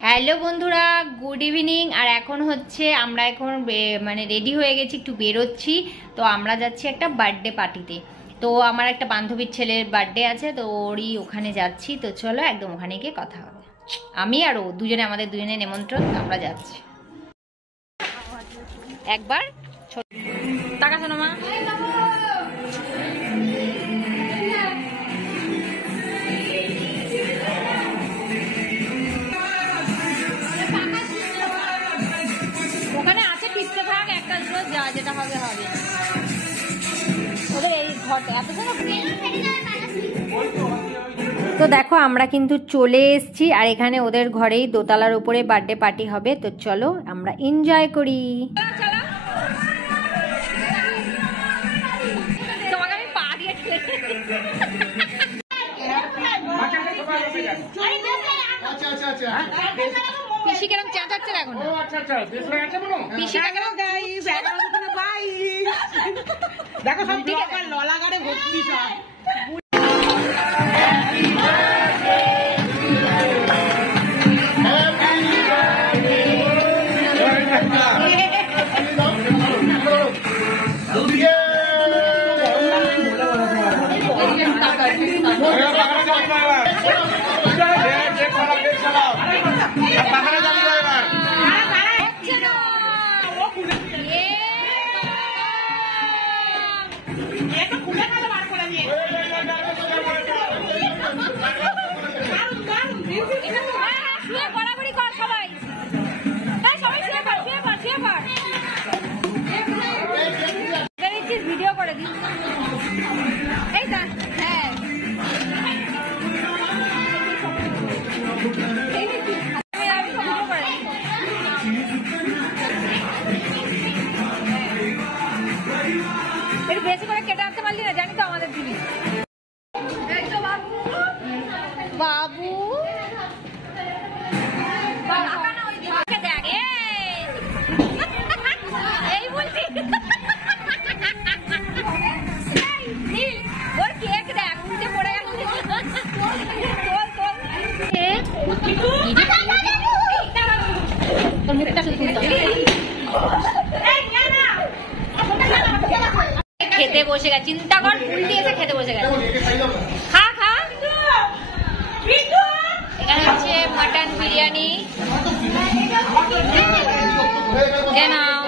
Hello বন্ধুরা, good evening. আর এখন হচ্ছে আমরা এখন মানে রেডি হয়ে গেছি, একটু বেরোচ্ছি। তো আমরা যাচ্ছি একটা বার্থডে পার্টিতে। তো আমার একটা বান্ধবীর ছেলের বার্থডে আছে, তো ওরই ওখানে যাচ্ছি। তো চলো একদম ওখানে গিয়ে কথা হবে। আমি আর ও দুজনে, আমাদের দুজনে নিমন্ত্রণ, আমরা যাচ্ছি। একবার টাকা শোনো মা। ওখানে আছে পিছতে থাক, একটা যা যেটা হবে হবে। ওদের এই ঘরটা এত তো দেখো আমরা কিন্তু চলে এসেছি, আর এখানে ওদের ঘরেই দোতলার উপরে বার্থডে পার্টি হবে। তো চলো আমরা এনজয় করি। তোমাকে আমি পা দিয়ে পিসি কেরম চেঁচাচ্ছে দেখো না। পিসি কেরম দেখো সব ললাগাড়ে ভর্তি সব। ভিডিও করে দিই। এই হ্যাঁ একটু বেশি করে কেটে আনতে পারলি না, জানি তো আমাদের দিবি। বাবু দেখ, এই বলছি ওর কেক দেখ, উল্টে পড়ে গেছে। খেতে বসে গেছে, চিন্তা কর, ফুল দিয়েছে, খেতে বসে গেছে। খা খা। এখানে হচ্ছে মাটন বিরিয়ানি, নাও